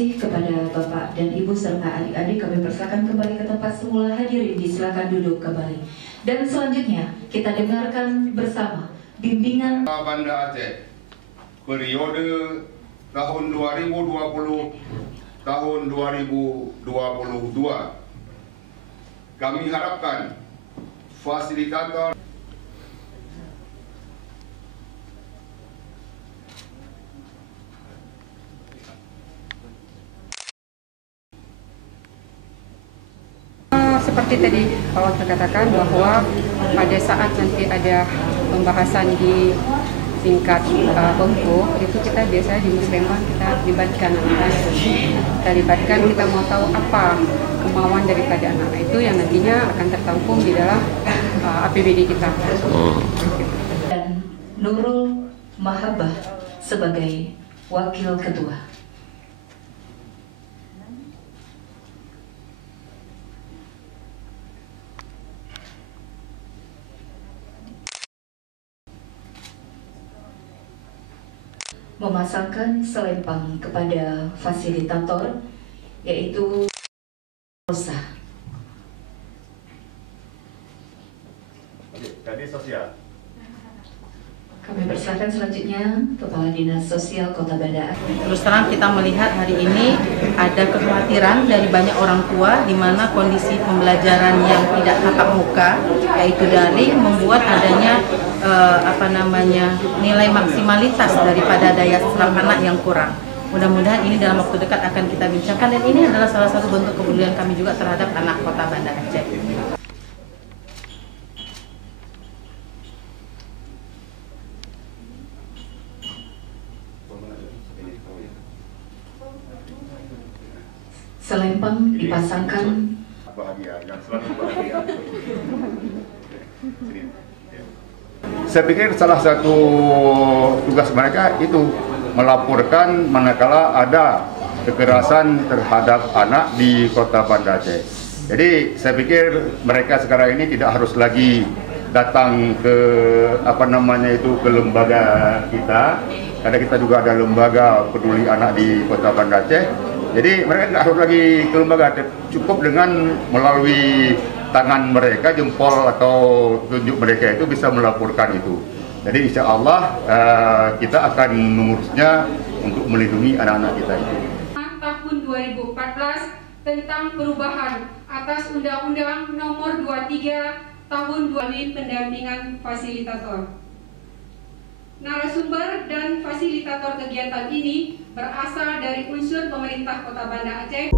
kasih kepada Bapak dan Ibu serta adik-adik. Kami persilakan kembali ke tempat semula. Hadirin disilakan duduk kembali. Dan selanjutnya kita dengarkan bersama bimbingan Banda Aceh periode tahun 2020 tahun 2022. Kami harapkan fasilitator seperti tadi Pak Wakil katakan bahwa pada saat nanti ada pembahasan di tingkat Bengkulu itu kita biasanya di Musliman kita libatkan anak-anak, kita mau tahu apa kemauan daripada anak itu yang nantinya akan tertampung di dalam APBD kita. Dan Nurul Mahabbah sebagai Wakil Ketua. Memasangkan selempang kepada fasilitator, yaitu Rosa. tadi sosial. Kami persilakan selanjutnya Kepala Dinas Sosial Kota Banda Aceh. Terus terang kita melihat hari ini ada kekhawatiran dari banyak orang tua di mana kondisi pembelajaran yang tidak tatap muka yaitu daring membuat adanya nilai maksimalitas daripada daya serap anak yang kurang. Mudah-mudahan ini dalam waktu dekat akan kita bincangkan dan ini adalah salah satu bentuk kepedulian kami juga terhadap anak Kota Banda Aceh. Selempang dipasangkan. Bahagia, yang selalu bahagia. Saya pikir salah satu tugas mereka itu melaporkan manakala ada kekerasan terhadap anak di Kota Banda Aceh. Jadi saya pikir mereka sekarang ini tidak harus lagi datang ke ke lembaga kita, karena kita juga ada lembaga peduli anak di Kota Banda Aceh. Jadi mereka tidak harus lagi ke lembaga, cukup dengan melalui tangan mereka, jempol atau tunjuk mereka itu bisa melaporkan itu. Jadi insya Allah kita akan mengurusnya untuk melindungi anak-anak kita itu. Tahun 2014 tentang perubahan atas Undang-Undang Nomor 23 Tahun 2000 pendampingan fasilitator. Narasumber dan fasilitator kegiatan ini berasal dari unsur pemerintah Kota Banda Aceh.